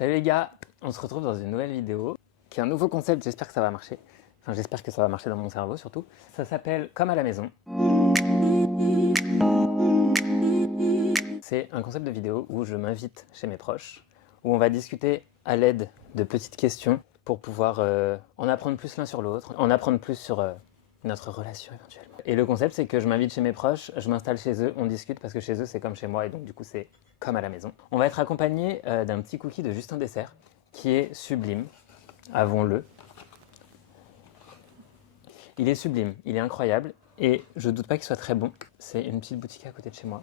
Salut les gars, on se retrouve dans une nouvelle vidéo qui est un nouveau concept, j'espère que ça va marcher. Enfin j'espère que ça va marcher dans mon cerveau surtout. Ça s'appelle Comme à la maison. C'est un concept de vidéo où je m'invite chez mes proches, où on va discuter à l'aide de petites questions pour pouvoir en apprendre plus l'un sur l'autre, en apprendre plus sur notre relation éventuellement. Et le concept c'est que je m'invite chez mes proches, je m'installe chez eux, on discute parce que chez eux c'est comme chez moi et donc du coup c'est comme à la maison. On va être accompagné d'un petit cookie de Justin Dessert qui est sublime, avouons-le. Il est sublime, il est incroyable et je doute pas qu'il soit très bon. C'est une petite boutique à côté de chez moi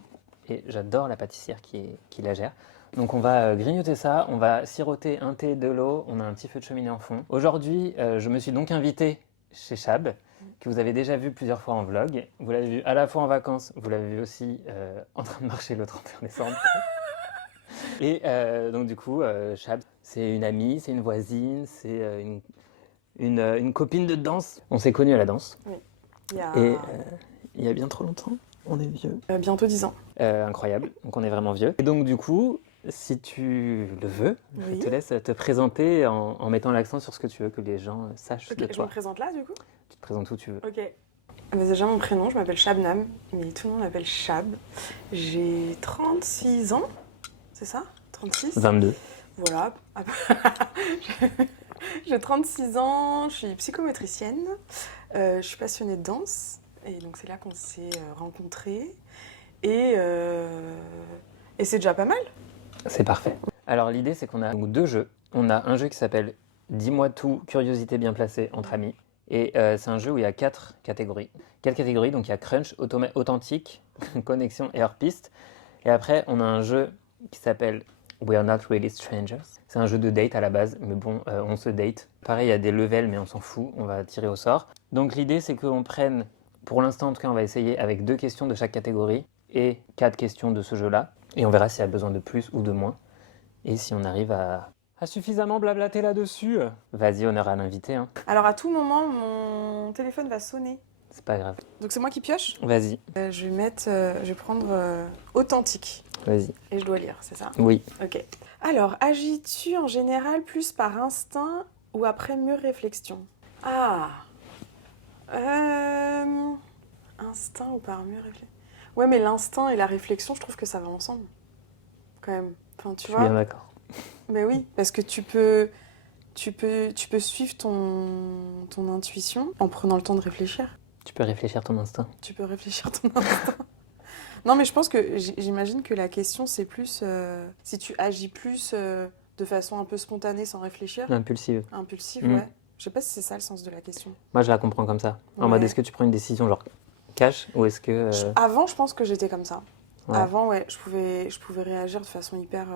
et j'adore la pâtissière qui la gère. Donc on va grignoter ça, on va siroter un thé, de l'eau, on a un petit feu de cheminée en fond. Aujourd'hui, je me suis donc invité chez Chab, que vous avez déjà vu plusieurs fois en vlog. Vous l'avez vu à la fois en vacances, vous l'avez vu aussi en train de marcher le 31 décembre. Et donc du coup, Chab, c'est une amie, c'est une voisine, c'est une copine de danse. On s'est connus à la danse. Oui. Il y a bien trop longtemps. On est vieux. Bientôt 10 ans. Incroyable, donc on est vraiment vieux. Et donc du coup, si tu le veux, Oui. je te laisse te présenter en mettant l'accent sur ce que tu veux que les gens sachent Ok, de je toi. me présente là du coup. Tu te présentes où tu veux. Ok. Déjà mon prénom, je m'appelle Shabnam, mais tout le monde m'appelle Chab. J'ai 36 ans, c'est ça 36 22. Voilà. J'ai 36 ans, je suis psychomotricienne, je suis passionnée de danse, et donc c'est là qu'on s'est rencontrés. Et c'est déjà pas mal. C'est parfait. Alors l'idée c'est qu'on a donc deux jeux. On a un jeu qui s'appelle Dis-moi tout, curiosité bien placée entre amis. Et c'est un jeu où il y a 4 catégories. 4 catégories, donc il y a Crunch, authentique, connexion et hors-piste. Et après on a un jeu qui s'appelle We are not really strangers. C'est un jeu de date à la base, mais bon, on se date. Pareil, il y a des levels, mais on s'en fout, on va tirer au sort. Donc l'idée c'est qu'on prenne, pour l'instant en tout cas on va essayer avec 2 questions de chaque catégorie et 4 questions de ce jeu-là. Et on verra s'il y a besoin de plus ou de moins. Et si on arrive à suffisamment blablater là-dessus, vas-y, honneur à l'invité. Hein. Alors à tout moment, mon téléphone va sonner. C'est pas grave. Donc c'est moi qui pioche. Vas-y, Je vais prendre authentique. vas-y. Et je dois lire, c'est ça? Oui. Ok. Alors, agis-tu en général plus par instinct ou après mûre réflexion? Ah. Instinct ou par mûre réflexion? Ouais, mais l'instinct et la réflexion, je trouve que ça va ensemble. Quand même. Enfin, tu Je suis vois? bien d'accord. Mais oui, parce que tu peux suivre ton intuition en prenant le temps de réfléchir. Tu peux réfléchir ton instinct. Tu peux réfléchir ton instinct. Non, mais je pense que j'imagine que la question, c'est plus si tu agis plus de façon un peu spontanée sans réfléchir. Impulsive. Impulsive, Mm. ouais. Je sais pas si c'est ça le sens de la question. Moi, je la comprends comme ça. En Ouais. mode, est-ce que tu prends une décision genre cash ou est-ce que... Avant, je pense que j'étais comme ça. Ouais. Avant, ouais, je pouvais réagir de façon hyper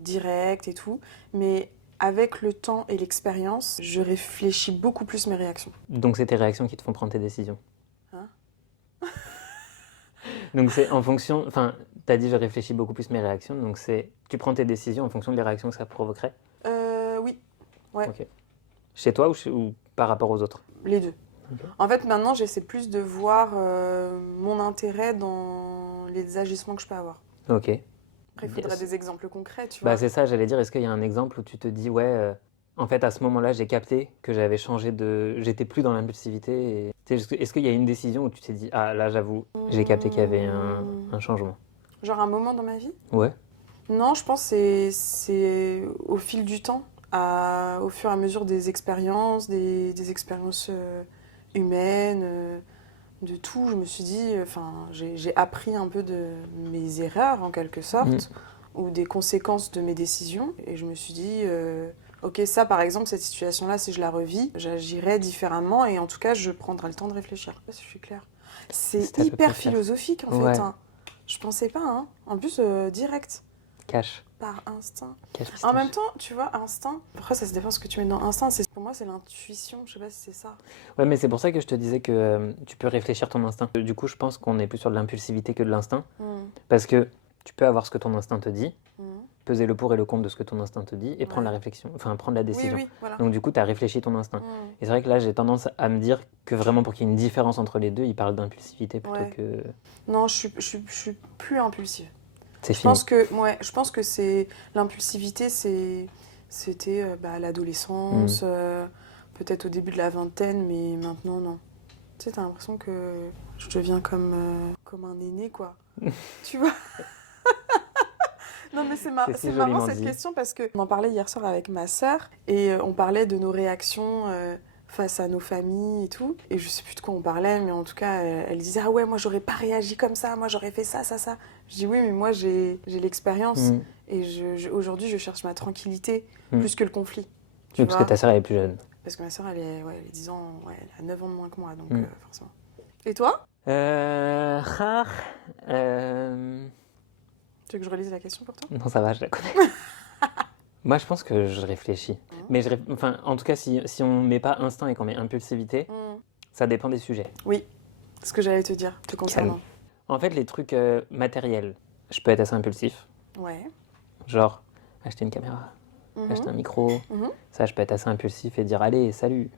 directe et tout. Mais avec le temps et l'expérience, je réfléchis beaucoup plus mes réactions. Donc, c'est tes réactions qui te font prendre tes décisions. Hein? Donc, c'est en fonction... Enfin, t'as dit je réfléchis beaucoup plus mes réactions. Donc, c'est... Tu prends tes décisions en fonction des réactions que ça provoquerait. Oui, ouais, Ok. Chez toi ou par rapport aux autres? les deux. Ok. En fait, maintenant, j'essaie plus de voir mon intérêt dans les agissements que je peux avoir. Ok. Après, il faudrait Yes. des exemples concrets, tu vois. Bah c'est ça, j'allais dire, est-ce qu'il y a un exemple où tu te dis, ouais, en fait à ce moment-là j'ai capté que j'avais changé de... J'étais plus dans l'impulsivité. Et... Est-ce qu'il y a une décision où tu t'es dit, ah là j'avoue, j'ai capté qu'il y avait un changement? Genre un moment dans ma vie? Ouais. Non, je pense que c'est au fil du temps, au fur et à mesure des expériences, des expériences humaines, de tout. Je me suis dit, enfin, j'ai appris un peu de mes erreurs en quelque sorte, ou des conséquences de mes décisions. Et je me suis dit, ok, ça par exemple, cette situation-là, si je la revis, j'agirais différemment et en tout cas, je prendrai le temps de réfléchir. Je sais pas si je suis claire. C'est C'était à peu près hyper clair. philosophique en Ouais. fait. Hein. Je pensais pas, hein. En plus, direct. Cash. Par instinct. Cash En pistache. même temps, tu vois, instinct, après ça se dépend ce que tu mets dans instinct, pour moi c'est l'intuition, je sais pas si c'est ça. Ouais, mais c'est pour ça que je te disais que tu peux réfléchir ton instinct. Du coup, je pense qu'on est plus sur de l'impulsivité que de l'instinct. Parce que tu peux avoir ce que ton instinct te dit, peser le pour et le contre de ce que ton instinct te dit et prendre la réflexion, enfin prendre la décision. Oui, voilà. Donc du coup, tu as réfléchi ton instinct. Et c'est vrai que là, j'ai tendance à me dire que vraiment pour qu'il y ait une différence entre les deux, il parle d'impulsivité plutôt Ouais. que... Non, je suis plus impulsive. C'est Je fini. pense que c'est l'impulsivité, c'était à l'adolescence, peut-être au début de la vingtaine, mais maintenant non. Tu sais, t'as l'impression que je deviens comme un aîné, quoi. Tu vois? Non, mais C'est si c'est marrant joliment cette dit. question parce que on en parlait hier soir avec ma sœur et on parlait de nos réactions face à nos familles et tout. Et je sais plus de quoi on parlait, mais en tout cas, elle disait ah ouais, moi j'aurais pas réagi comme ça, moi j'aurais fait ça, ça, ça. Je dis oui, mais moi j'ai l'expérience Mm. et aujourd'hui je cherche ma tranquillité Mm. plus que le conflit. Tu Oui, parce que vois? ta sœur elle est plus jeune. Parce que ma sœur elle est 10 ans, ouais, elle a 9 ans de moins que moi, donc Mm. forcément. Et toi? Rare. Tu veux que je relise la question pour toi? Non, ça va, je la connais. Moi, je pense que je réfléchis. Mais enfin, en tout cas, si on met pas instinct et qu'on met impulsivité, ça dépend des sujets. Oui, c'est ce que j'allais te dire, te concernant. En fait, les trucs matériels, je peux être assez impulsif. Ouais. Genre, acheter une caméra, acheter un micro. Ça, je peux être assez impulsif et dire allez, salut,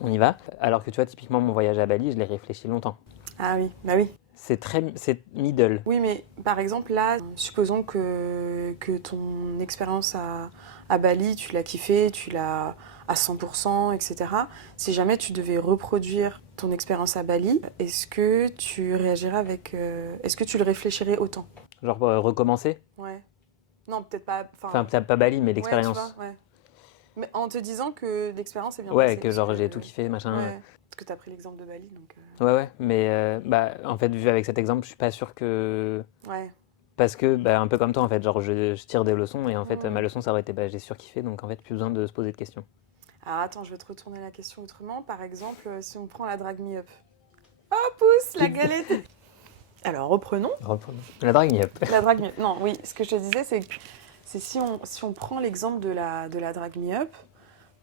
on y va. Alors que tu vois, typiquement, mon voyage à Bali, je l'ai réfléchi longtemps. Ah oui, bah oui. C'est middle. Oui, mais par exemple, là, supposons que ton expérience à Bali, tu l'as kiffé, tu l'as à 100%, etc. Si jamais tu devais reproduire ton expérience à Bali, est-ce que tu réagirais avec... est-ce que tu le réfléchirais autant? Genre, recommencer. Ouais. Non, peut-être pas... Enfin, peut-être pas Bali, mais ouais, l'expérience. tu vois, ouais. Mais en te disant que l'expérience est bien Ouais, passée. que parce genre j'ai tout kiffé, machin. Ouais. Parce que t'as pris l'exemple de Bali, donc... Ouais, mais en fait, vu avec cet exemple, je suis pas sûr que. Ouais. Parce que, un peu comme toi, en fait, genre je tire des leçons et en fait, ma leçon, ça aurait été, j'ai surkiffé, donc en fait, plus besoin de se poser de questions. Alors attends, je vais te retourner la question autrement. Par exemple, si on prend la Drag Me Up. Oh, pousse, la galette. Alors, reprenons. La Drag Me Up. La Drag Me Up. Non, oui, ce que je te disais, c'est si on prend l'exemple de la Drag Me Up,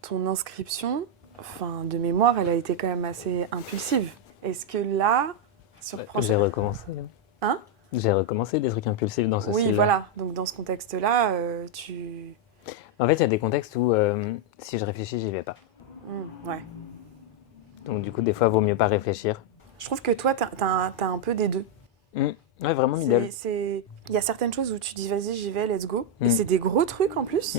ton inscription, enfin, de mémoire, elle a été quand même assez impulsive. Est-ce que là, si on reprend... J'ai recommencé. Hein? J'ai recommencé des trucs impulsifs dans ce style-là. Oui, voilà. Donc, dans ce contexte-là, tu... En fait, il y a des contextes où si je réfléchis, j'y vais pas. Ouais. Donc, du coup, des fois, il vaut mieux pas réfléchir. Je trouve que toi, t'as un peu des deux. Ouais, vraiment middle. Il y a certaines choses où tu dis vas-y, j'y vais, let's go. Et c'est des gros trucs en plus.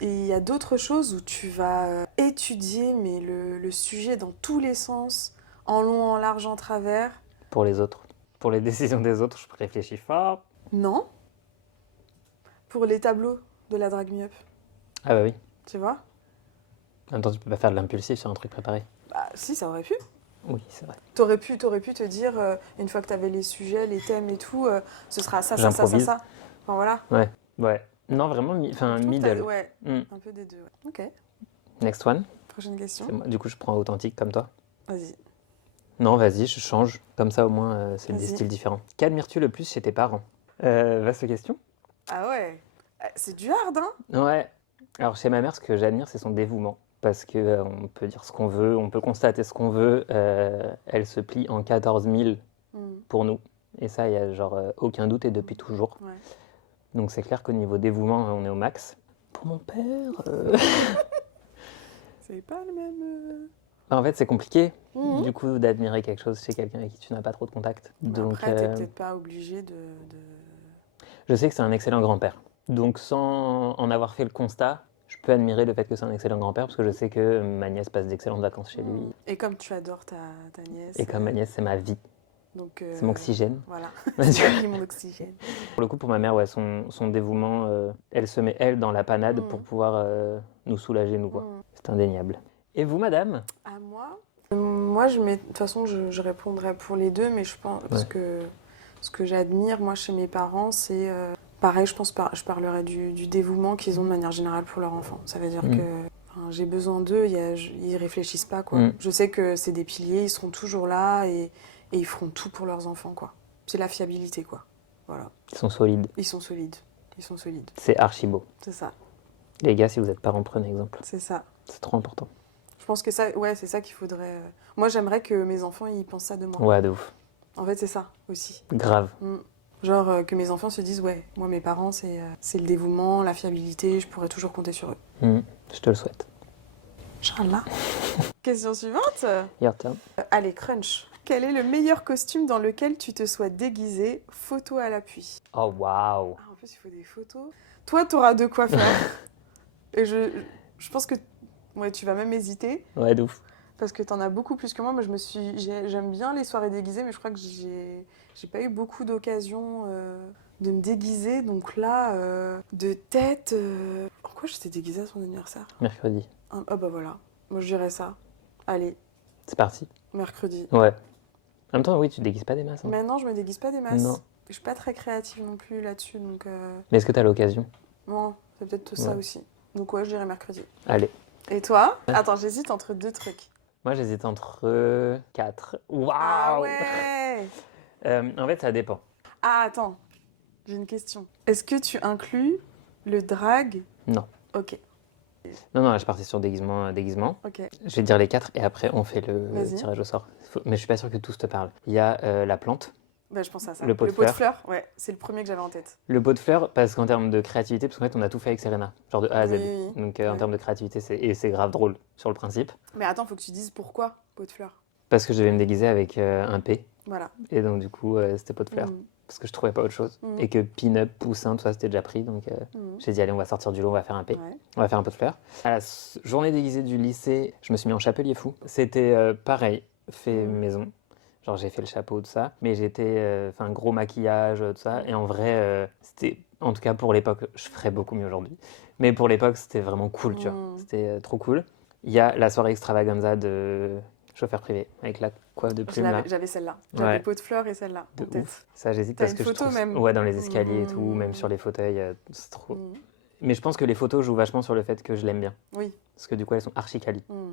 Et il y a d'autres choses où tu vas étudier mais le sujet dans tous les sens, en long, en large, en travers. Pour les autres. Pour les décisions des autres, je réfléchis fort. Non. Pour les tableaux de la Drag Me Up. Ah bah oui. Tu vois? En même temps, tu peux pas faire de l'impulsif sur un truc préparé. Bah si, ça aurait pu. Oui, c'est vrai. T'aurais pu te dire, une fois que t'avais les sujets, les thèmes et tout, ce sera ça, ça, ça, ça, ça. Enfin voilà. Ouais. Non, vraiment, middle. Ouais, un peu des deux. Ouais. Ok. Next one. Prochaine question. Du coup, je prends authentique comme toi. Vas-y. Non, vas-y, je change. Comme ça, au moins, c'est des styles différents. Qu'admires-tu le plus chez tes parents? Vaste question. Ah ouais. C'est du hard, hein? Ouais. Alors, chez ma mère, ce que j'admire, c'est son dévouement. Parce que on peut dire ce qu'on veut, on peut constater ce qu'on veut. Elle se plie en 14 000 pour nous. Et ça, il n'y a genre aucun doute et depuis toujours. Ouais. Donc c'est clair qu'au niveau dévouement, on est au max. Pour mon père... C'est pas le même... En fait, c'est compliqué, du coup, d'admirer quelque chose chez quelqu'un avec qui tu n'as pas trop de contact. Donc, après, t'es peut-être pas obligé de... Je sais que c'est un excellent grand-père. Donc sans en avoir fait le constat, je peux admirer le fait que c'est un excellent grand-père parce que je sais que ma nièce passe d'excellentes vacances chez lui. Et comme tu adores ta nièce... Et comme ma nièce, c'est ma vie. Donc, c'est mon oxygène. Voilà, c'est mon oxygène. Pour le coup, pour ma mère, ouais, son dévouement, elle se met, elle, dans la panade pour pouvoir nous soulager, nous, quoi. C'est indéniable. Et vous, madame? À moi? Moi, de toute façon, je répondrais pour les deux, mais je pense que ce que j'admire, moi, chez mes parents, c'est... pareil, je pense je parlerai du dévouement qu'ils ont de manière générale pour leur enfant. Ça veut dire que j'ai besoin d'eux, ils réfléchissent pas, quoi. Je sais que c'est des piliers, ils seront toujours là et ils feront tout pour leurs enfants, quoi. C'est la fiabilité, quoi. Voilà. Ils sont solides. Ils sont solides. C'est archi beau. C'est ça. Les gars, si vous êtes parents, prenez exemple. C'est ça. C'est trop important. Je pense que ça, c'est ça qu'il faudrait... Moi, j'aimerais que mes enfants, ils pensent ça de moi. Ouais, de ouf. En fait, c'est ça, aussi. Grave. Genre que mes enfants se disent, ouais, moi, mes parents, c'est le dévouement, la fiabilité, je pourrais toujours compter sur eux. Je te le souhaite. Inch'Allah. Question suivante. Your turn. Allez, crunch. Quel est le meilleur costume dans lequel tu te sois déguisé? Photo à l'appui. Oh, waouh. Ah, en plus, il faut des photos. Toi, t'auras de quoi faire. Et je pense que ouais, tu vas même hésiter. Ouais, de ouf. Parce que t'en as beaucoup plus que moi. Moi, j'aime bien les soirées déguisées, mais je crois que j'ai pas eu beaucoup d'occasions de me déguiser. Donc là, de tête. En quoi j'étais déguisée à son anniversaire? Mercredi. Ah bah voilà. Moi, je dirais ça. Allez, C'est parti. mercredi. Ouais. En même temps, oui, tu te déguises pas des masses. Hein. Maintenant, je me déguise pas des masses. Non. Je suis pas très créative non plus là-dessus. Donc, Mais est-ce que t'as l'occasion? bon, c'est peut-être ça Ouais. aussi. Donc, ouais, je dirais mercredi. Allez. Et toi? Ouais. Attends, j'hésite entre deux trucs. Moi, j'hésite entre 4. Waouh. Ah ouais! En fait, ça dépend. Ah, attends, j'ai une question. Est-ce que tu inclus le drag? Non. Ok, Non, je partais sur déguisement. ok. Je vais dire les 4 et après, on fait le Vas-y. tirage au sort. Mais je suis pas sûr que tous te parlent. Il y a la plante, Bah, je pense à ça. Le pot de fleurs, ouais, c'est le premier que j'avais en tête. le pot de fleurs, parce qu'en termes de créativité, parce qu'en fait, on a tout fait avec Serena, genre de A à Z. Oui. Donc, en Ouais. termes de créativité, c'est grave drôle sur le principe. Mais attends, faut que tu dises pourquoi pot de fleurs. Parce que je devais me déguiser avec un P, Voilà. et donc, du coup, c'était pot de fleurs. Mm. Parce que je trouvais pas autre chose. Mm. Et que pin-up, poussin, tout ça, c'était déjà pris. Donc, Mm. j'ai dit, allez, on va sortir du lot, on va faire un P. Ouais. On va faire un pot de fleurs. À la journée déguisée du lycée, je me suis mis en chapelier fou. C'était pareil, fait maison. Genre, j'ai fait le chapeau, tout ça. Mais j'étais, enfin, gros maquillage, tout ça. Et en vrai, c'était, en tout cas pour l'époque, je ferais beaucoup mieux aujourd'hui. Mais pour l'époque, c'était vraiment cool, tu vois. C'était trop cool. Il y a la soirée extravaganza de chauffeur privé, avec la coiffe de plume là. J'avais celle-là. J'avais Ouais. pot de fleurs et celle-là De en tête. ouf. Ça, j'hésite T'as parce une que je photo trouve. même? Ouais, dans les escaliers et tout, Mm. même sur les fauteuils, c'est trop. Mm. Mais je pense que les photos jouent vachement sur le fait que je l'aime bien. Oui. Parce que du coup, elles sont archi quali. Mm.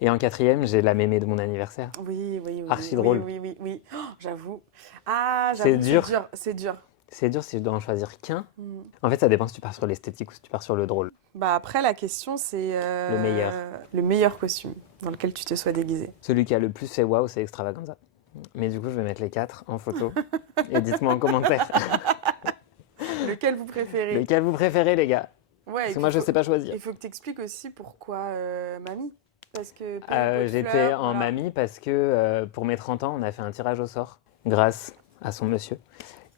Et en 4e, j'ai la mémé de mon anniversaire. Oui. Archi drôle. Oui. Oh, j'avoue. Ah, C'est j'avoue, dur. C'est dur. C'est dur si je dois en choisir qu'un. Mm. En fait, ça dépend si tu pars sur l'esthétique ou si tu pars sur le drôle. Bah après, la question, c'est... Le meilleur. Le meilleur costume dans lequel tu te sois déguisé. Celui qui a le plus fait waouh, c'est Extravaganza. Mais du coup, je vais mettre les 4 en photo. Et dites-moi en commentaire. Lequel vous préférez? Lequel vous préférez, les gars? Ouais, Parce et que moi, puis je sais pas choisir. il faut que tu expliques aussi pourquoi mamie. Parce que... pot de J'étais fleurs, en voilà. mamie parce que pour mes 30 ans, on a fait un tirage au sort grâce à son monsieur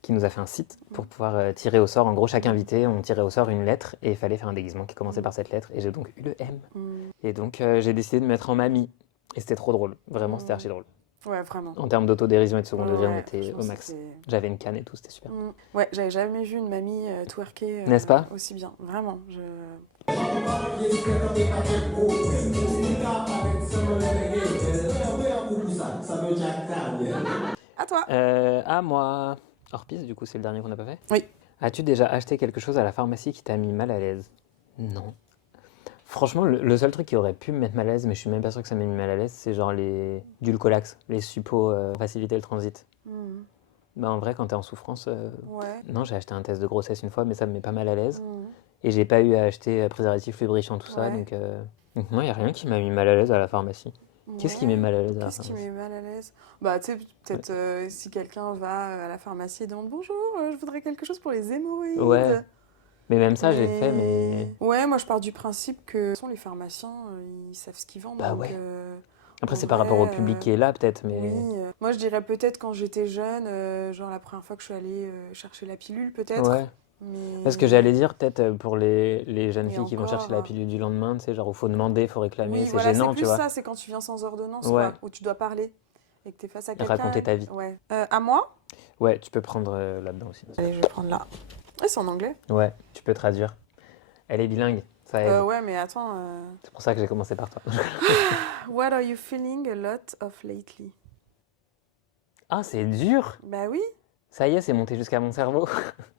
qui nous a fait un site pour pouvoir tirer au sort. En gros, chaque invité, on tirait au sort une lettre et il fallait faire un déguisement qui commençait par cette lettre. Et j'ai donc eu le M. Mm. Et donc, j'ai décidé de me mettre en mamie. Et c'était trop drôle. Vraiment, c'était archi drôle. Ouais, vraiment. En termes d'autodérision et de second degré, on Ouais, était franchement, au max. c'était- J'avais une canne et tout, c'était super. Ouais, j'avais jamais vu une mamie twerker N'est-ce pas? aussi bien. Vraiment. À toi. À moi. Hors piste, du coup, c'est le dernier qu'on n'a pas fait? Oui. As-tu déjà acheté quelque chose à la pharmacie qui t'a mis mal à l'aise? Non. Franchement, le seul truc qui aurait pu me mettre mal à l'aise, mais je suis même pas sûr que ça m'ait mis mal à l'aise, c'est genre les Dulcolax, les suppos pour faciliter le transit. Mm. Bah, en vrai, quand t'es en souffrance, Ouais. non, j'ai acheté un test de grossesse une fois, mais ça me met pas mal à l'aise. Mm. Et j'ai pas eu à acheter préservatif, lubrifiant, tout ça, Ouais. donc moi, il n'y a rien qui m'a mis mal à l'aise à la pharmacie. Qu'est-ce qui Ouais. met mal à l'aise à la Qu'est-ce qui pharmacie? met mal à l'aise? Bah, tu sais, peut-être si quelqu'un va à la pharmacie et demande bonjour, je voudrais quelque chose pour les hémorroïdes. Ouais. Mais même ça, j'ai fait, mais... Ouais, moi je pars du principe que de toute façon, les pharmaciens, ils savent ce qu'ils vendent. Bah donc, ouais. Après, en c'est par rapport au vrai, public qui est là, peut-être, mais... Oui, moi je dirais peut-être quand j'étais jeune, genre la première fois que je suis allée chercher la pilule, peut-être. Ouais. Mais... Parce que j'allais dire, peut-être pour les jeunes Et filles qui vont encore, chercher la pilule du lendemain, tu sais, genre, il faut demander, il faut réclamer, Oui, c'est voilà, gênant, c'est tu plus vois. ça, c'est quand tu viens sans ordonnance, Ouais. quoi, où tu dois parler et que tu es face à Et quelqu'un. raconter ta vie. Ouais. À moi? Ouais, tu peux prendre là-dedans aussi. Allez, je vais prendre là. Ouais, c'est en anglais. Ouais, tu peux traduire. Elle est bilingue, ça aide. Ouais, mais attends. C'est pour ça que j'ai commencé par toi. What are you feeling a lot of lately? Ah, c'est dur! Bah oui. Ça y est, c'est monté jusqu'à mon cerveau.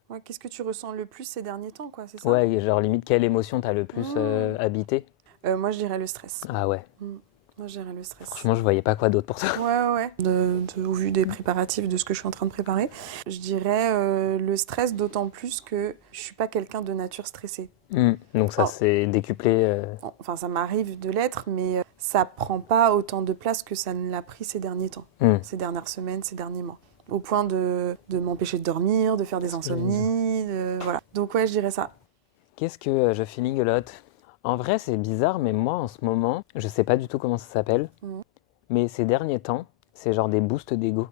Ouais, qu'est-ce que tu ressens le plus ces derniers temps, quoi, c'est ça? Ouais, et genre limite, quelle émotion t'as le plus habité? Moi, je dirais le stress. Ah ouais. Moi, je dirais le stress. Franchement, je voyais pas quoi d'autre pour ça. Ouais. Au vu des préparatifs, de ce que je suis en train de préparer, je dirais le stress, d'autant plus que je suis pas quelqu'un de nature stressée. Donc ça Oh. s'est décuplé. Enfin, ça m'arrive de l'être, mais ça prend pas autant de place que ça ne l'a pris ces derniers temps, ces dernières semaines, ces derniers mois. Au point de m'empêcher de dormir, de faire des insomnies, voilà. Donc ouais, je dirais ça. Qu'est-ce que je feeling a lot? En vrai, c'est bizarre, mais moi, en ce moment, je sais pas du tout comment ça s'appelle, mais ces derniers temps, c'est genre des boosts d'ego.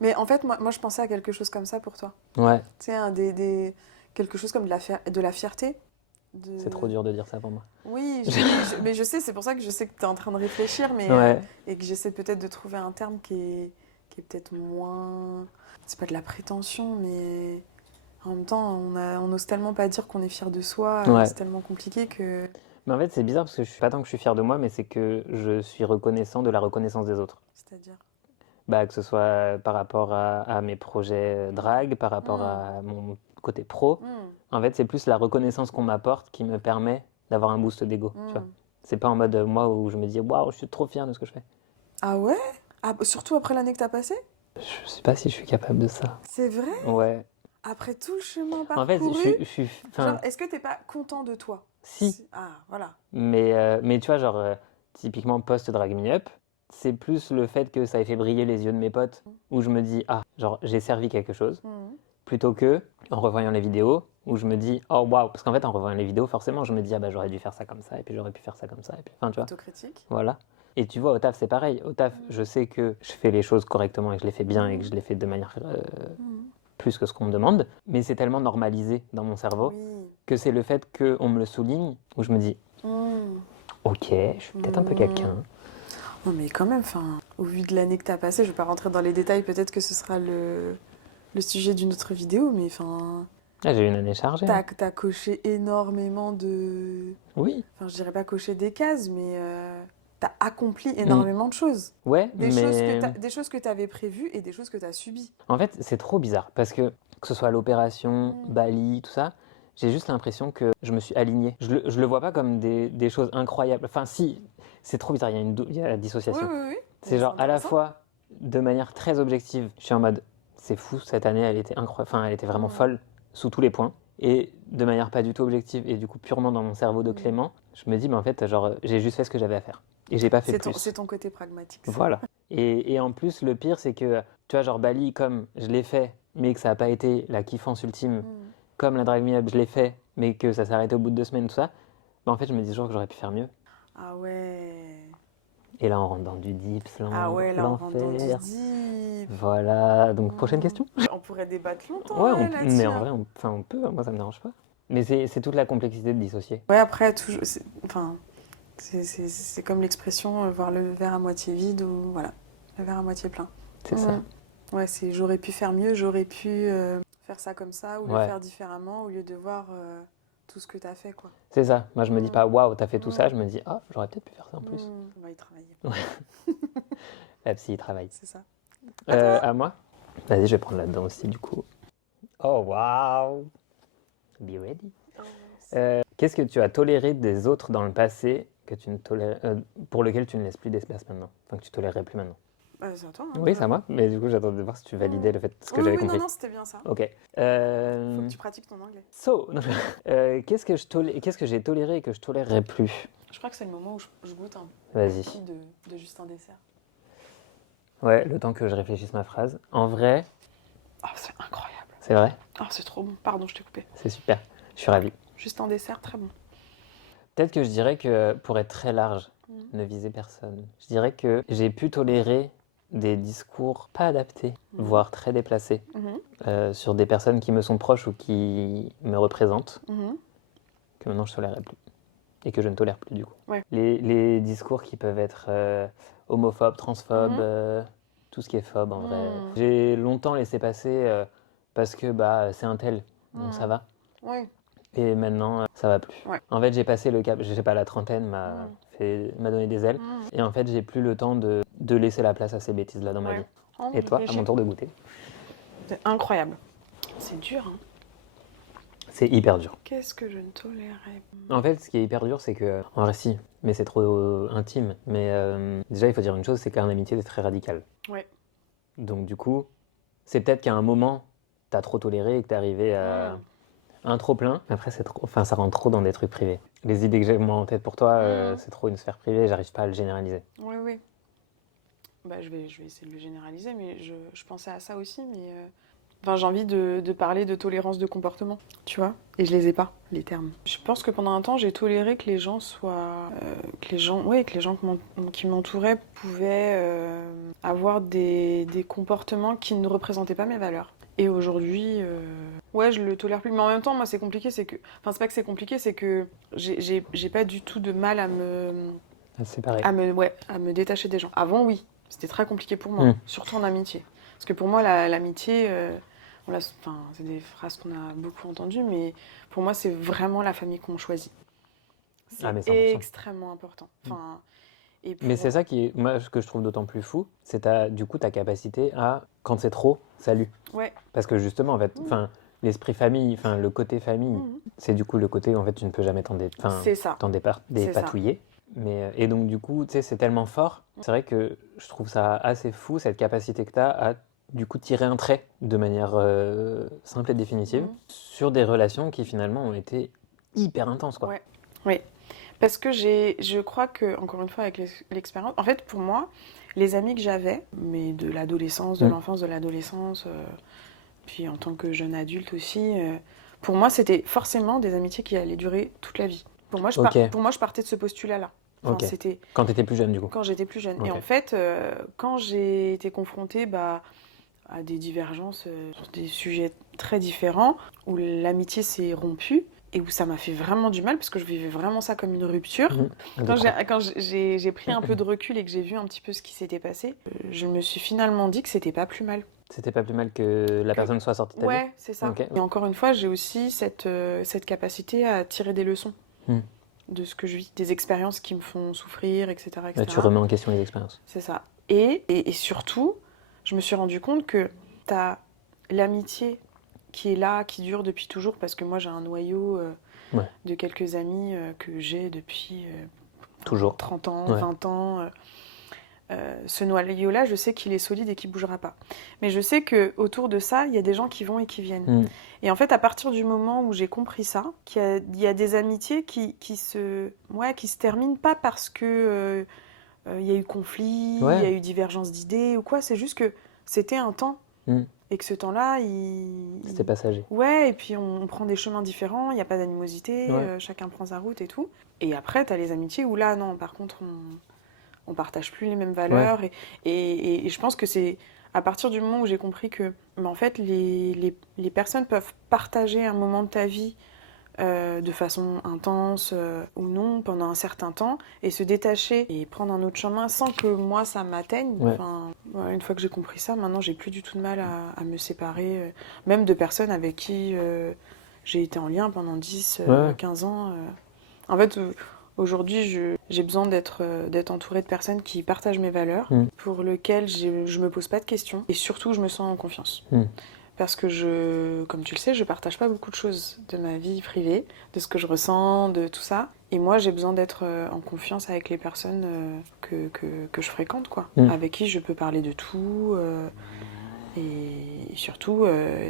Mais en fait, moi, je pensais à quelque chose comme ça pour toi. Ouais, Tu sais, quelque chose comme de la fierté. c'est trop dur de dire ça pour moi. Oui, mais je sais, c'est pour ça que je sais que tu es en train de réfléchir, Ouais, et que j'essaie peut-être de trouver un terme qui est peut-être moins... C'est pas de la prétention, mais en même temps, on n'ose tellement pas dire qu'on est fier de soi, ouais. c'est tellement compliqué que... Mais en fait, c'est bizarre parce que je suis pas tant que je suis fier de moi, mais c'est que je suis reconnaissant de la reconnaissance des autres. C'est-à-dire... Bah, que ce soit par rapport à mes projets drag, par rapport Hmm. à mon côté pro. Hmm. En fait, c'est plus la reconnaissance qu'on m'apporte qui me permet d'avoir un boost d'ego, tu vois. Hmm. C'est pas en mode moi où je me dis waouh, je suis trop fier de ce que je fais. Ah ouais? Ah, surtout après l'année que t'as passée? Je sais pas si je suis capable de ça. C'est vrai? Ouais. Après tout le chemin En fait, parcouru, je suis, genre, enfin, est-ce que t'es pas content de toi? si. Ah, voilà. Mais tu vois, genre, typiquement post-Drag Me Up, c'est plus le fait que ça ait fait briller les yeux de mes potes, où je me dis, ah, genre, j'ai servi quelque chose, Mhm. plutôt que en revoyant les vidéos, où je me dis, oh waouh, parce qu'en fait, en revoyant les vidéos, forcément, je me dis, ah bah, j'aurais dû faire ça comme ça, et puis j'aurais pu faire ça comme ça, et puis, enfin, tu vois, Autocritique. voilà. Et tu vois, au taf, c'est pareil. Au taf, je sais que je fais les choses correctement et que je les fais bien et que je les fais de manière Mhm. plus que ce qu'on me demande, mais c'est tellement normalisé dans mon cerveau Oui. que c'est le fait qu'on me le souligne, où je me dis, Mhm. ok, je suis peut-être un peu quelqu'un. Non, mais quand même, enfin, au vu de l'année que t'as passée, je vais pas rentrer dans les détails, peut-être que ce sera le sujet d'une autre vidéo, mais enfin, Ah, j'ai eu une année chargée. t'as coché énormément de... Oui, Enfin, je dirais pas cocher des cases, mais t'as accompli énormément de choses. ouais, mais Des choses que t'avais prévues et des choses que t'as subies. en fait, c'est trop bizarre parce que ce soit l'opération, Mm. Bali, tout ça, j'ai juste l'impression que je me suis aligné. Je le vois pas comme des choses incroyables. Enfin, si, c'est trop bizarre, il y a la Oui, dissociation. oui, oui. C'est Mais c'est genre à la intéressant. fois de manière très objective, je suis en mode c'est fou, cette année elle était incroyable, enfin elle était vraiment Mm. folle sous tous les points. Et de manière pas du tout objective et du coup purement dans mon cerveau de Mm. Clément, je me dis mais en fait genre j'ai juste fait ce que j'avais à faire et j'ai pas fait plus. C'est ton côté pragmatique. Ça. Voilà. Et en plus le pire c'est que tu vois genre Bali comme je l'ai fait mais que ça n'a pas été la kiffance ultime, Mm. comme la Drag Me Up je l'ai fait mais que ça s'est arrêté au bout de 2 semaines tout ça, bah en fait je me dis toujours que j'aurais pu faire mieux. Ah ouais. Et là on rentre dans du dips, Ah ouais, là on rentre dans du l'enfer. deep. Voilà, donc prochaine question. On pourrait débattre longtemps Ouais, mais là-dessus. en Hein. vrai, enfin, on peut, moi ça me dérange pas. Mais c'est toute la complexité de dissocier. Ouais, après, toujours, enfin, c'est comme l'expression voir le verre à moitié vide ou voilà, le verre à moitié plein. C'est ça. Ouais, c'est j'aurais pu faire mieux, j'aurais pu faire ça comme ça ou le Ouais, faire différemment au lieu de voir tout ce que t'as fait, quoi. c'est ça. Moi je me dis pas, waouh, t'as fait tout ça, Mm. je me dis, ah, j'aurais peut-être pu faire ça en plus. On va y travailler. La psy, il travaille. C'est ça. À toi. À moi? Vas-y, je vais prendre là-dedans aussi, du coup. Oh, waouh! Be ready. Qu'est-ce que tu as toléré des autres dans le passé que tu ne tolères, pour lequel tu ne laisses plus d'espace maintenant? Enfin, que tu tolérerais plus maintenant. C'est à toi. Hein, Oui, c'est à moi, mais du coup, j'attendais de voir si tu validais le fait, ce que oui, j'avais oui, compris. non, c'était bien ça. Ok. Faut que tu pratiques ton anglais. So, qu'est-ce que j'ai toléré et que je tolérerais plus? Je crois que c'est le moment où je goûte un Vas-y. petit de juste un dessert. Ouais, le temps que je réfléchisse ma phrase. En vrai, Oh, c'est incroyable. c'est vrai, Oh, c'est trop bon. Pardon, je t'ai coupé. c'est super. Je suis ravi. Juste un dessert, très bon. Peut-être que je dirais que, pour être très large, ne viser personne, je dirais que j'ai pu tolérer des discours pas adaptés, voire très déplacés, sur des personnes qui me sont proches ou qui me représentent, que maintenant je tolérerais plus. Et que je ne tolère plus du coup. Ouais. Les discours qui peuvent être homophobes, transphobes, tout ce qui est phobe en vrai. J'ai longtemps laissé passer parce que bah, c'est un tel, donc ça va. Oui. Et maintenant, ça va plus. Ouais. En fait, j'ai passé le cap, je sais pas, la trentaine m'a donné des ailes. Et en fait, j'ai plus le temps de laisser la place à ces bêtises-là dans ma vie. Oh, Et toi, à mon tour de goûter. C'est incroyable. C'est dur, hein. C'est hyper dur. Qu'est-ce que je ne tolérais pas? En fait, ce qui est hyper dur, c'est que... En vrai, si, mais c'est trop intime. Mais déjà, il faut dire une chose, c'est qu'en amitié, c'est très radical. Ouais. Donc du coup, c'est peut-être qu'à un moment, t'as trop toléré et que t'es arrivé à un trop plein. Après, c'est trop... enfin, ça rentre trop dans des trucs privés. Les idées que j'ai moi en tête pour toi, c'est trop une sphère privée, j'arrive pas à le généraliser. Oui, oui. Bah, je vais essayer de le généraliser, mais je pensais à ça aussi, mais Enfin, j'ai envie de parler de tolérance de comportement, tu vois. Et je les ai pas, les termes. Je pense que pendant un temps, j'ai toléré que les gens soient... que les gens qui m'entouraient pouvaient avoir des comportements qui ne représentaient pas mes valeurs. Et aujourd'hui, ouais, je le tolère plus. Mais en même temps, moi, c'est compliqué, c'est que... Enfin, c'est pas que c'est compliqué, c'est que j'ai pas du tout de mal C'est séparé. à me détacher des gens. Avant, oui, c'était très compliqué pour moi, surtout en amitié. Parce que pour moi, l'amitié, enfin, c'est des phrases qu'on a beaucoup entendues, mais pour moi, c'est vraiment la famille qu'on choisit. C'est mais 100%. extrêmement important. Enfin, Mais c'est ça qui est, moi, ce que je trouve d'autant plus fou, c'est du coup ta capacité à, quand c'est trop, salut. Ouais. Parce que justement, en fait, l'esprit famille, le côté famille, c'est du coup le côté où en fait tu ne peux jamais t'en dépatouiller. Et donc du coup, tu sais, c'est tellement fort. C'est vrai que je trouve ça assez fou, cette capacité que tu as à du coup tirer un trait de manière simple et définitive sur des relations qui finalement ont été hyper intenses, quoi. Ouais. Oui. Parce que je crois que, encore une fois, avec l'expérience, en fait, pour moi, les amis que j'avais, mais de l'adolescence, de l'enfance, de l'adolescence, puis en tant que jeune adulte aussi, pour moi, c'était forcément des amitiés qui allaient durer toute la vie. Pour moi, je partais de ce postulat-là. Enfin, c'était quand tu étais plus jeune, du coup. quand j'étais plus jeune. Et en fait, quand j'ai été confrontée à des divergences sur des sujets très différents, où l'amitié s'est rompue, et où ça m'a fait vraiment du mal, parce que je vivais vraiment ça comme une rupture. Quand j'ai pris un peu de recul et que j'ai vu un petit peu ce qui s'était passé, je me suis finalement dit que c'était pas plus mal. C'était pas plus mal que la personne soit sortie de ta vie. Ouais, c'est ça. Et encore une fois, j'ai aussi cette capacité à tirer des leçons de ce que je vis, des expériences qui me font souffrir, etc. Bah, tu remets en question les expériences. C'est ça. Et surtout, je me suis rendu compte que t'as l'amitié qui est là, qui dure depuis toujours, parce que moi j'ai un noyau de quelques amis que j'ai depuis toujours 30 ans, 20 ans. Ce noyau-là, je sais qu'il est solide et qu'il ne bougera pas. Mais je sais qu'autour de ça, il y a des gens qui vont et qui viennent. Et en fait, à partir du moment où j'ai compris ça, qu'il y a des amitiés qui se terminent pas parce que y a eu conflit, il y a eu divergence d'idées ou quoi, c'est juste que c'était un temps. Et que ce temps-là, c'était passager. Ouais, et puis on prend des chemins différents, il n'y a pas d'animosité, chacun prend sa route et tout. Et après, tu as les amitiés où là, non, par contre, on partage plus les mêmes valeurs. Et je pense que c'est à partir du moment où j'ai compris que, en fait, les personnes peuvent partager un moment de ta vie de façon intense ou non pendant un certain temps et se détacher et prendre un autre chemin sans que moi ça m'atteigne. Enfin, une fois que j'ai compris ça, maintenant j'ai plus du tout de mal à me séparer, même de personnes avec qui j'ai été en lien pendant 10, 15 ans. En fait, aujourd'hui, j'ai besoin d'être entourée de personnes qui partagent mes valeurs, pour lesquelles je me pose pas de questions et surtout je me sens en confiance. Parce que comme tu le sais, je partage pas beaucoup de choses de ma vie privée, de ce que je ressens, de tout ça. Et moi, j'ai besoin d'être en confiance avec les personnes que je fréquente, quoi. Avec qui je peux parler de tout. Et surtout,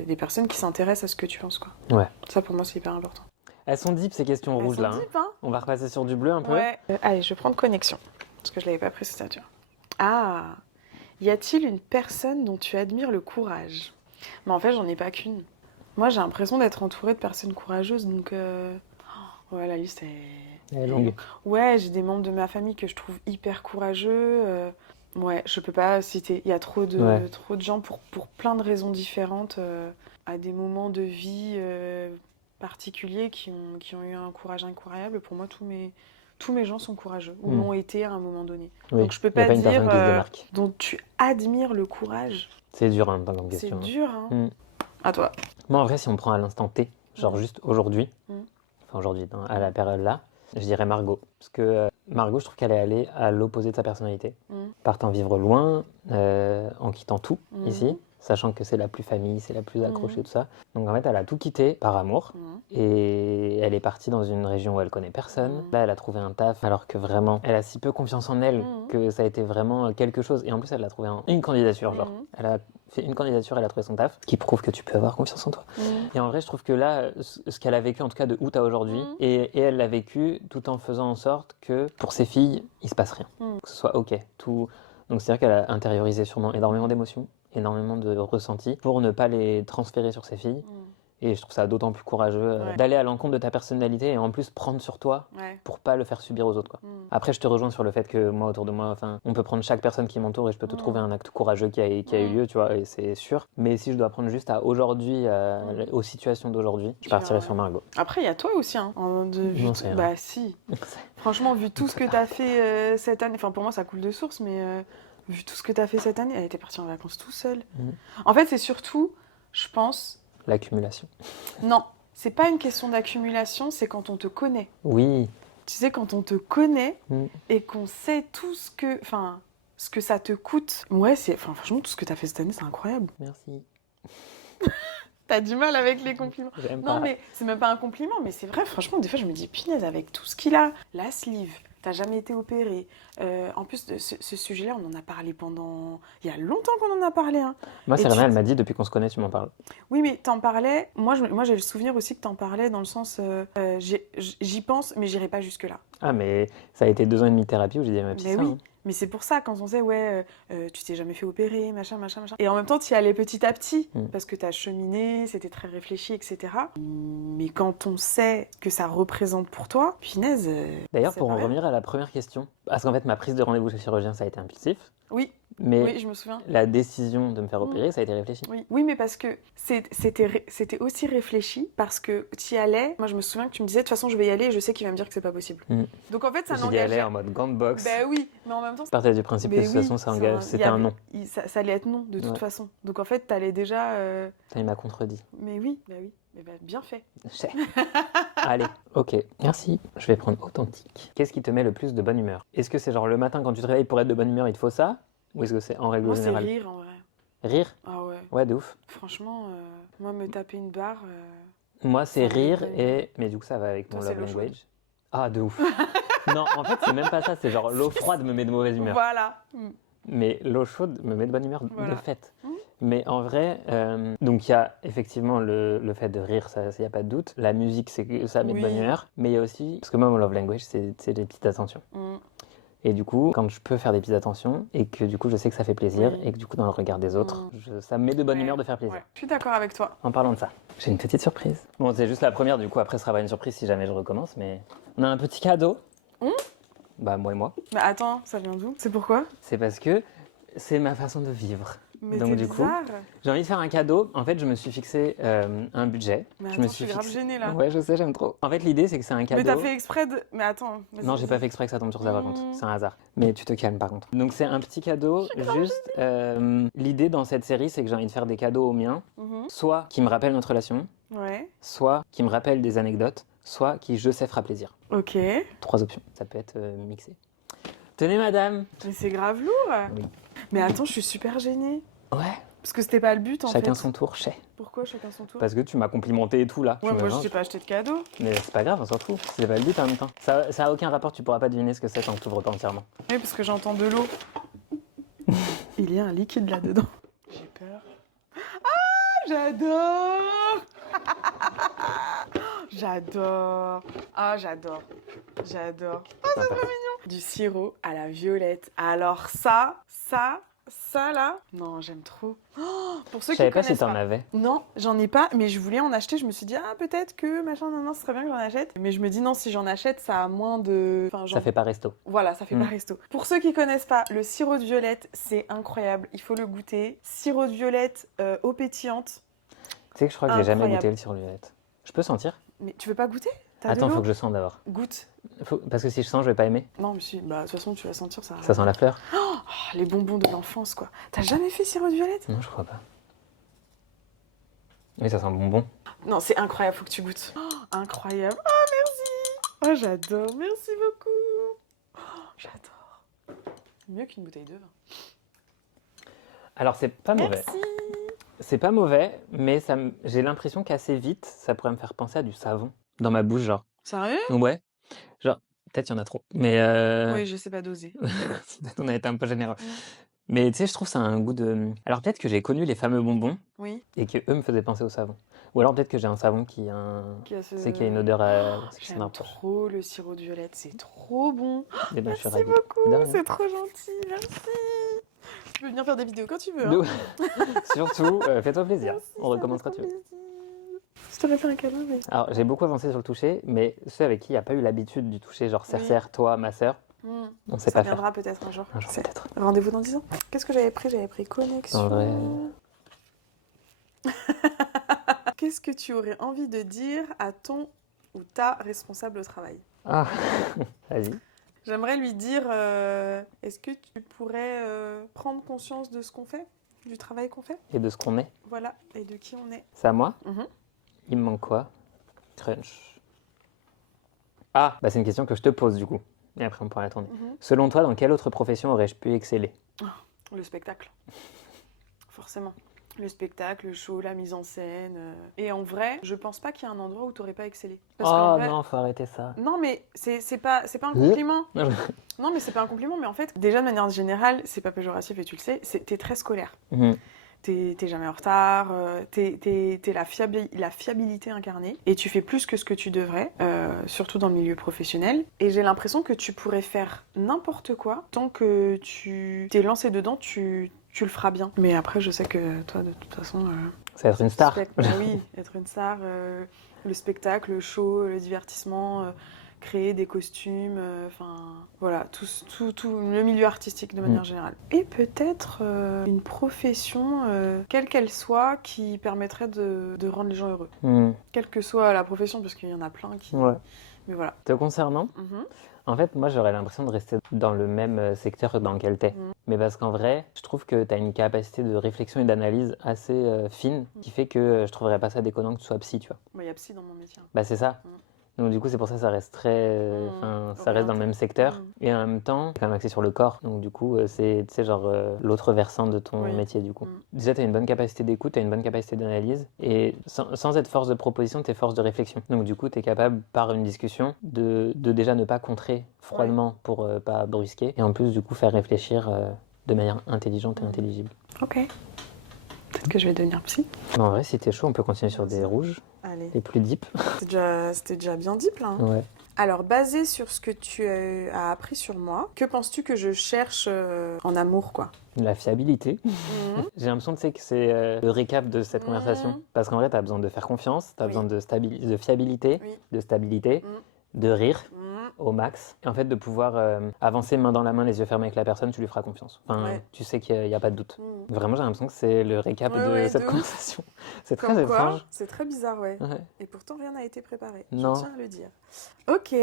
des personnes qui s'intéressent à ce que tu penses, quoi. Ouais. Ça, pour moi, c'est hyper important. Elles sont deep, ces questions rouges, là. Deep, hein. On va repasser sur du bleu, un peu. Ouais. Allez, je vais prendre connexion. Parce que je l'avais pas pris, cette nature. Ah! Y a-t-il une personne dont tu admires le courage ? Mais en fait, j'en ai pas qu'une. Moi, j'ai l'impression d'être entourée de personnes courageuses, donc... Ouais, la liste est longue. Ouais, j'ai des membres de ma famille que je trouve hyper courageux. Ouais, je peux pas citer. Il y a trop de gens pour plein de raisons différentes, à des moments de vie particuliers qui ont eu un courage incroyable. Pour moi, tous mes gens sont courageux, ou l'ont été à un moment donné. Oui. Donc je peux pas dire qui dont tu admires le courage. C'est dur, hein, comme question. C'est dur, hein. À toi. Moi, en vrai, si on prend à l'instant T, genre juste aujourd'hui, enfin aujourd'hui, à la période là, je dirais Margot. Parce que Margot, je trouve qu'elle est allée à l'opposé de sa personnalité. Partant vivre loin, en quittant tout ici, sachant que c'est la plus famille, c'est la plus accrochée, tout ça. Donc en fait, elle a tout quitté par amour. Et elle est partie dans une région où elle connaît personne. Là, elle a trouvé un taf, alors que vraiment, elle a si peu confiance en elle que ça a été vraiment quelque chose. Et en plus, elle a trouvé une candidature, genre. Elle a fait une candidature, elle a trouvé son taf, qui prouve que tu peux avoir confiance en toi. Et en vrai, je trouve que là, ce qu'elle a vécu, en tout cas de août à aujourd'hui, et elle l'a vécu tout en faisant en sorte que pour ses filles, il se passe rien. Que ce soit OK. Tout... Donc c'est-à-dire qu'elle a intériorisé sûrement énormément d'émotions, énormément de ressentis pour ne pas les transférer sur ses filles. Et je trouve ça d'autant plus courageux Ouais. d'aller à l'encontre de ta personnalité et en plus prendre sur toi Ouais. pour pas le faire subir aux autres, quoi. Après, je te rejoins sur le fait que moi, autour de moi, enfin, on peut prendre chaque personne qui m'entoure et je peux te trouver un acte courageux qui a eu lieu, tu vois, et c'est sûr. Mais si je dois prendre juste à aujourd'hui, aux situations d'aujourd'hui, je partirais sur Margot. Après, il y a toi aussi, hein. Non, c'est rien. Bah si. Franchement, vu tout ce que t'as fait cette année, enfin pour moi ça coule de source, mais vu tout ce que t'as fait cette année, elle était partie en vacances tout seul. En fait, c'est surtout, je pense... L'accumulation. Non, c'est pas une question d'accumulation, c'est quand on te connaît. Oui. Tu sais, quand on te connaît et qu'on sait tout ce que ça te coûte. Ouais, franchement, tout ce que t'as fait cette année, c'est incroyable. Merci. T'as du mal avec les compliments. J'aime Non, pas. mais c'est même pas un compliment, mais c'est vrai, franchement, des fois, je me dis, punaise, avec tout ce qu'il a, la sleeve, t'as jamais été opéré. En plus, de ce sujet-là, on en a parlé pendant... Il y a longtemps qu'on en a parlé, hein. Moi, Et Serena, elle m'a dit, depuis qu'on se connaît, tu m'en parles. Oui, mais t'en parlais... Moi, j'ai le souvenir aussi que t'en parlais dans le sens... j'y pense, mais j'irai pas jusque-là. Ah, mais ça a été 2 ans et demi de thérapie où j'ai dit à ma petite Mais sœur, oui. hein. Mais c'est pour ça, quand on sait, tu t'es jamais fait opérer, machin. Et en même temps, tu y allais petit à petit, parce que t'as cheminé, c'était très réfléchi, etc. Mais quand on sait que ça représente pour toi, punaise. D'ailleurs, pour en revenir à la première question, parce qu'en fait, ma prise de rendez-vous chez le chirurgien, ça a été impulsif. Oui. Mais oui, je me souviens. La décision de me faire opérer, ça a été réfléchi. Oui, mais parce que c'était aussi réfléchi, parce que tu y allais. Moi, je me souviens que tu me disais, de toute façon, je vais y aller et je sais qu'il va me dire que c'est pas possible. Donc en fait, ça n'engageait... J'y allais en mode gant box. Ben oui, mais en même temps... Je partais du principe que de toute façon, c'était un non. Ça allait être non, de toute façon. Donc en fait, t'allais déjà... Il m'a contredit. Mais oui, bah oui. Mais bah, bien fait. Allez, ok, merci. Je vais prendre authentique. Qu'est-ce qui te met le plus de bonne humeur? Est-ce que c'est genre le matin quand tu te réveilles pour être de bonne humeur, il te faut ça? Ou est-ce que c'est en règle générale? Moi, c'est rire en vrai. Rire? Ah ouais. Ouais, de ouf. Franchement, moi, me taper une barre... Moi, c'est rire et... Mais du coup, ça va avec mon love language. Ah, de ouf. Non, en fait, c'est même pas ça. C'est genre l'eau froide me met de mauvaise humeur. Voilà. Mais l'eau chaude me met de bonne humeur de fait. Mais en vrai, donc il y a effectivement le fait de rire, ça, il n'y a pas de doute. La musique, ça met de bonne humeur. Mais il y a aussi... Parce que moi, mon love language, c'est des petites attentions. Et du coup, quand je peux faire des petites attentions et que du coup je sais que ça fait plaisir et que du coup dans le regard des autres, ça me met de bonne humeur de faire plaisir. Je suis d'accord avec toi. En parlant de ça, j'ai une petite surprise. Bon, c'est juste la première, du coup après ce sera pas une surprise si jamais je recommence, mais on a un petit cadeau. Bah moi et moi. Mais attends, ça vient d'où? C'est pourquoi? C'est parce que c'est ma façon de vivre. Mais donc du bizarre. coup, j'ai envie de faire un cadeau. En fait, je me suis fixé un budget. Mais attends, je suis grave gênée là. Ouais, je sais, j'aime trop. En fait, l'idée c'est que c'est un cadeau. Mais t'as fait exprès de... Mais attends. Non, j'ai pas fait exprès que ça tombe sur ça par contre. C'est un hasard. Mais tu te calmes par contre. Donc c'est un petit cadeau. Juste, l'idée dans cette série, c'est que j'ai envie de faire des cadeaux aux miens. Soit qui me rappellent notre relation. Soit qui me rappellent des anecdotes. Soit qui, je sais, fera plaisir. Ok. 3 options. Ça peut être mixé. Tenez, madame. Mais c'est grave lourd. Oui. Mais attends, je suis super gênée. Ouais. Parce que c'était pas le but en fait. Chacun son tour, chais. Pourquoi chacun son tour? Parce que tu m'as complimenté et tout là. Ouais, moi je t'ai pas acheté de cadeau. Mais c'est pas grave, on s'en fout. C'est pas le but en même temps. Ça a aucun rapport, tu pourras pas deviner ce que c'est tant que tu ouvres pas entièrement. Oui, parce que j'entends de l'eau. Il y a un liquide là-dedans. J'ai peur. Ah, j'adore. J'adore. Ah, j'adore. J'adore. Ah, c'est trop mignon. Du sirop à la violette. Alors ça là, non, j'aime trop. Oh, pour ceux Je savais qui pas si connaissent t'en avais. Non, j'en ai pas, mais je voulais en acheter. Je me suis dit, ah, peut-être que machin, non, ce serait bien que j'en achète. Mais je me dis, non, si j'en achète, ça a moins de. Enfin, Ça fait pas resto. Voilà, ça fait pas resto. Pour ceux qui connaissent pas, le sirop de violette, c'est incroyable. Il faut le goûter. Sirop de violette eau pétillante. Tu sais que je crois que j'ai jamais goûté le sirop de violette. Je peux sentir? Mais tu veux pas goûter? Attends, faut que je sente d'abord. Goûte. Parce que si je sens, je vais pas aimer. Non, mais si, bah, de toute façon, tu vas sentir ça. Ça sent la fleur? Oh, les bonbons de l'enfance, quoi. T'as jamais fait sirop de violette? Non, je crois pas. Oui, ça sent bonbon. Non, c'est incroyable, faut que tu goûtes. Oh, incroyable. Oh, merci. Oh, j'adore. Merci beaucoup. Oh, j'adore. Mieux qu'une bouteille de vin. Alors, c'est pas mauvais. Merci. C'est pas mauvais, mais j'ai l'impression qu'assez vite, ça pourrait me faire penser à du savon. Dans ma bouche, genre. Sérieux? Ouais. Genre, peut-être il y en a trop. Mais oui, je sais pas doser. Peut-être on a été un peu généreux. Mais tu sais, je trouve ça a un goût de... Alors peut-être que j'ai connu les fameux bonbons. Oui. Et que eux me faisaient penser au savon. Ou alors peut-être que j'ai un savon qui a, qui a une odeur à... J'aime trop le sirop de violette, c'est trop bon. Eh ben, merci beaucoup, c'est trop gentil, merci. Tu peux venir faire des vidéos quand tu veux. Hein. Nous- Surtout, fais-toi plaisir. Merci, On ça recommence me quand fait tu veux. plaisir. Je t'aurais fait un câlin, mais... Alors, j'ai beaucoup avancé sur le toucher, mais ceux avec qui il n'y a pas eu l'habitude du toucher, genre Cercer, toi, ma sœur, on sait Ça pas faire. viendra peut-être un jour. Un jour C'est- peut-être. Rendez-vous dans 10 ans. Qu'est-ce que j'avais pris? J'avais pris connexion. En vrai. Qu'est-ce que tu aurais envie de dire à ton ou ta responsable au travail? Ah, vas-y. J'aimerais lui dire, est-ce que tu pourrais prendre conscience de ce qu'on fait, du travail qu'on fait? Et de ce qu'on est. Voilà, et de qui on est. C'est à moi. Mhm. Il me manque quoi? Crunch. Ah, bah c'est une question que je te pose du coup. Et après on pourra la tourner. Mhm. Selon toi, dans quelle autre profession aurais-je pu exceller? Le spectacle. Forcément. Le spectacle, le show, la mise en scène. Et en vrai, je pense pas qu'il y a un endroit où t'aurais pas excellé. Parce qu'en Oh vrai- non, faut arrêter ça. Non, mais c'est pas un compliment. Non, Non, mais c'est pas un compliment, mais en fait, déjà de manière générale, c'est pas péjoratif et tu le sais, t'es très scolaire. Mhm. T'es jamais en retard, t'es la fiabilité incarnée et tu fais plus que ce que tu devrais, surtout dans le milieu professionnel. Et j'ai l'impression que tu pourrais faire n'importe quoi, tant que tu t'es lancé dedans, tu le feras bien. Mais après, je sais que toi, de toute façon... Ça va être une star. Oui, être une star, le spectacle, le show, le divertissement... créer des costumes, enfin voilà, tout le milieu artistique de manière générale. Et peut-être une profession, quelle qu'elle soit, qui permettrait de rendre les gens heureux. Mhm. Quelle que soit la profession, parce qu'il y en a plein qui... Ouais. Mais voilà. Te concernant, Mhm. en fait, moi j'aurais l'impression de rester dans le même secteur dans lequel t'es. Mhm. Mais parce qu'en vrai, je trouve que t'as une capacité de réflexion et d'analyse assez fine qui fait que je trouverais pas ça déconnant que tu sois psy, tu vois. Bah, il y a psy dans mon métier. Bah c'est ça. Mhm. Donc du coup c'est pour ça que ça reste très, ça reste dans le même secteur Mhm. et en même temps c'est quand même axé sur le corps. Donc du coup c'est tu sais genre l'autre versant de ton Oui. métier du coup. Mhm. Déjà t'as une bonne capacité d'écoute, t'as une bonne capacité d'analyse et sans être force de proposition t'es force de réflexion. Donc du coup t'es capable par une discussion de déjà ne pas contrer froidement pour pas brusquer et en plus du coup faire réfléchir de manière intelligente et intelligible. Ok. Peut-être que je vais devenir psy. Mais en vrai si t'es chaud on peut continuer sur des rouges, Allez. les plus deep. C'était déjà bien deep là. Hein. Ouais. Alors, basé sur ce que tu as appris sur moi, que penses-tu que je cherche en amour, quoi? La fiabilité. Mhm. J'ai l'impression tu sais, que c'est le récap de cette Mhm. conversation. Parce qu'en vrai, tu as besoin de faire confiance, tu as Oui. besoin de fiabilité, Oui. de stabilité, de rire Mhm. au max. Et en fait, de pouvoir avancer main dans la main, les yeux fermés avec la personne, tu lui feras confiance. Enfin, Ouais. tu sais qu'il n'y a pas de doute. Mhm. Vraiment, j'ai l'impression que c'est le récap Ouais, de ouais, cette de ouf. conversation. C'est très Comme quoi, étrange. c'est très bizarre, ouais. Ouais. Et pourtant, rien n'a été préparé. Non. Je tiens à le dire. Ok.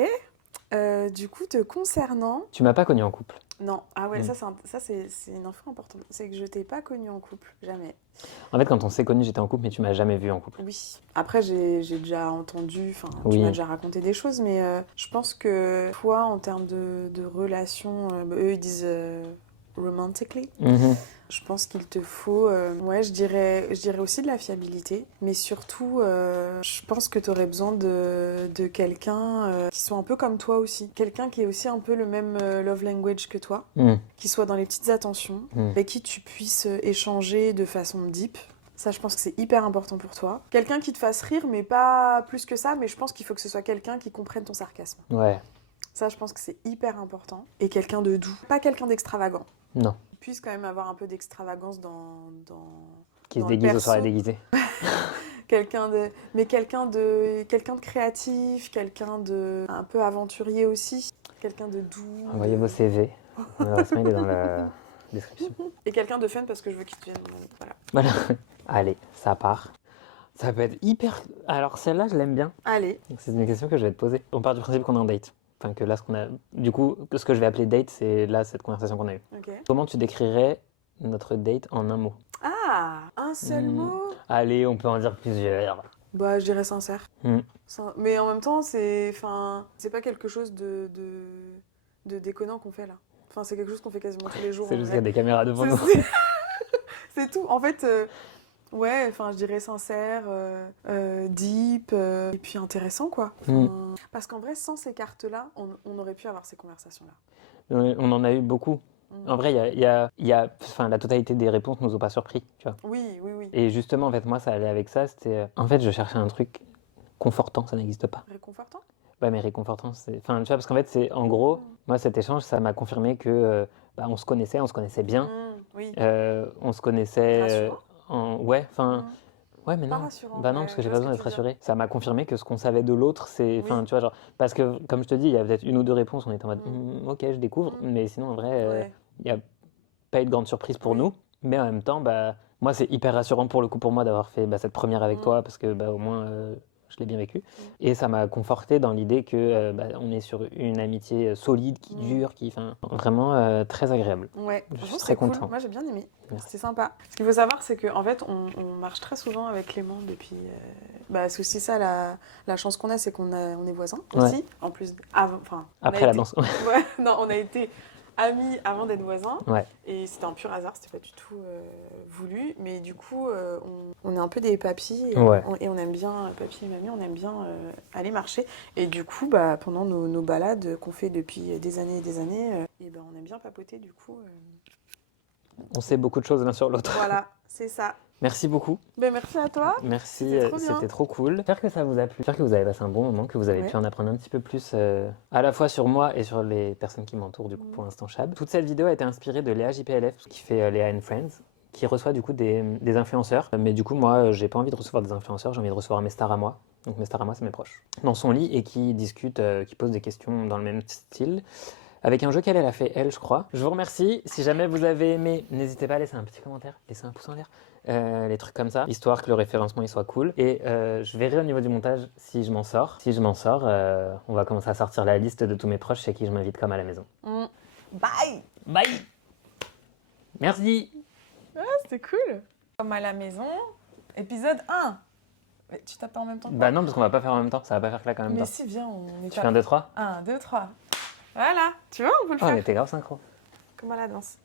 Du coup, te concernant... Tu m'as pas connu en couple. Non, ah ouais, Mm. ça c'est une info importante. C'est que je t'ai pas connue en couple, jamais. En fait, quand on s'est connu, j'étais en couple, mais tu m'as jamais vu en couple. Oui. Après, j'ai déjà entendu, enfin, Oui. tu m'as déjà raconté des choses, mais je pense que toi, en termes de relations, eux, ils disent romantically. Mhm. Je pense qu'il te faut, ouais, je dirais aussi de la fiabilité, mais surtout, je pense que tu aurais besoin de quelqu'un qui soit un peu comme toi aussi. Quelqu'un qui ait aussi un peu le même love language que toi, Mm. qui soit dans les petites attentions, avec qui tu puisses échanger de façon deep. Ça, je pense que c'est hyper important pour toi. Quelqu'un qui te fasse rire, mais pas plus que ça, mais je pense qu'il faut que ce soit quelqu'un qui comprenne ton sarcasme. Ouais. Ça, je pense que c'est hyper important. Et quelqu'un de doux, pas quelqu'un d'extravagant. Non. Puisse quand même avoir un peu d'extravagance Qui dans se le déguise aux perso. soirées déguisées. quelqu'un de créatif, quelqu'un de un peu aventurier aussi, quelqu'un de doux. Envoyez vos CV. L'adresse mail est dans la description. Et quelqu'un de fun parce que je veux qu'il devienne voilà. Voilà. Allez, ça part. Ça peut être hyper... Alors celle-là, je l'aime bien. Allez, C'est une question que je vais te poser. On part du principe qu'on est en date. Enfin, que là, ce qu'on a... Du coup, ce que je vais appeler date, c'est là, cette conversation qu'on a eue. ok. Comment tu décrirais notre date en un mot? Ah, un seul mot. Allez, on peut en dire plusieurs. Bah, je dirais sincère. Mm. Mais en même temps, c'est pas quelque chose de déconnant qu'on fait là. Enfin, c'est quelque chose qu'on fait quasiment tous les jours. C'est en juste vrai. qu'il y a des caméras devant nous. C'est- C'est tout. En fait, ouais, enfin, je dirais sincère, deep, et puis intéressant, quoi. Enfin, parce qu'en vrai, sans ces cartes-là, on aurait pu avoir ces conversations-là. On en a eu beaucoup. En vrai, enfin, la totalité des réponses nous ont pas surpris, tu vois. Oui, oui, oui. Et justement, en fait, moi, ça allait avec ça. C'était... En fait, je cherchais un truc confortant, ça n'existe pas. Réconfortant. Ouais, mais réconfortant, c'est... Enfin, tu vois, parce qu'en fait, c'est... En gros, moi, cet échange, ça m'a confirmé que on se connaissait bien. Oui. On se connaissait Rassurant. ouais, enfin... Ouais, mais Pas non. rassurant. Bah non, Ouais, parce que je j'ai vois pas ce besoin que d'être tu veux dire. rassuré. Ça m'a confirmé que ce qu'on savait de l'autre, c'est... Enfin, Oui. tu vois, genre... Parce que, comme je te dis, il y a peut-être une ou deux réponses, on était en mode, ok, je découvre. Mm. Mais sinon, en vrai, Ouais. il n'y a pas eu de grande surprise pour Oui. nous. Mais en même temps, bah, moi, c'est hyper rassurant pour le coup pour moi d'avoir fait cette première avec toi, parce que bah, au moins, je l'ai bien vécu. Et ça m'a conforté dans l'idée que bah, on est sur une amitié solide, qui dure, qui... Enfin, vraiment très agréable. Ouais, Je suis franchement, très c'est cool. content. Moi, j'ai bien aimé. Merci. C'était sympa. Ce qu'il faut savoir, c'est qu'en fait, on marche très souvent avec Clément depuis. Bah, c'est aussi ça la chance qu'on a, c'est on est voisins aussi. En plus, enfin, Après la danse. Ouais, non, on a été amis avant d'être voisins. Ouais. Et c'était un pur hasard, c'était pas du tout voulu. Mais du coup, on est un peu des papis. Et on aime bien, papy et mamie, on aime bien aller marcher. Et du coup, bah, pendant nos balades qu'on fait depuis des années et des années, et ben, on aime bien papoter, du coup. On sait beaucoup de choses l'un sur l'autre. Voilà, c'est ça. Merci beaucoup. Ben, merci à toi. Merci, C'était c'était trop cool. J'espère que ça vous a plu. J'espère que vous avez passé un bon moment, que vous avez pu en apprendre un petit peu plus à la fois sur moi et sur les personnes qui m'entourent du coup pour l'instant Chab. Toute cette vidéo a été inspirée de Léa JPLF qui fait Léa and Friends, qui reçoit du coup des influenceurs. Mais du coup moi j'ai pas envie de recevoir des influenceurs, j'ai envie de recevoir mes stars à moi. Donc mes stars à moi c'est mes proches. Dans son lit et qui discutent, qui posent des questions dans le même style. Avec un jeu qu'elle a fait, elle, je crois. Je vous remercie. Si jamais vous avez aimé, n'hésitez pas à laisser un petit commentaire, laisser un pouce en l'air, les trucs comme ça, histoire que le référencement il soit cool. Et je verrai au niveau du montage si je m'en sors. Si je m'en sors, on va commencer à sortir la liste de tous mes proches chez qui je m'invite comme à la maison. Bye. Bye. Merci. Ah, c'était cool. Comme à la maison, épisode 1. Mais tu tapes pas en même temps que moi. Bah non, parce qu'on va pas faire en même temps. Ça va pas faire claque en même temps. Mais si, viens, on Tu étape. fais 1, 2, 3 1, 2, 3. Voilà, tu vois, on peut le Oh, on faire. était grave synchro. Comme à la danse.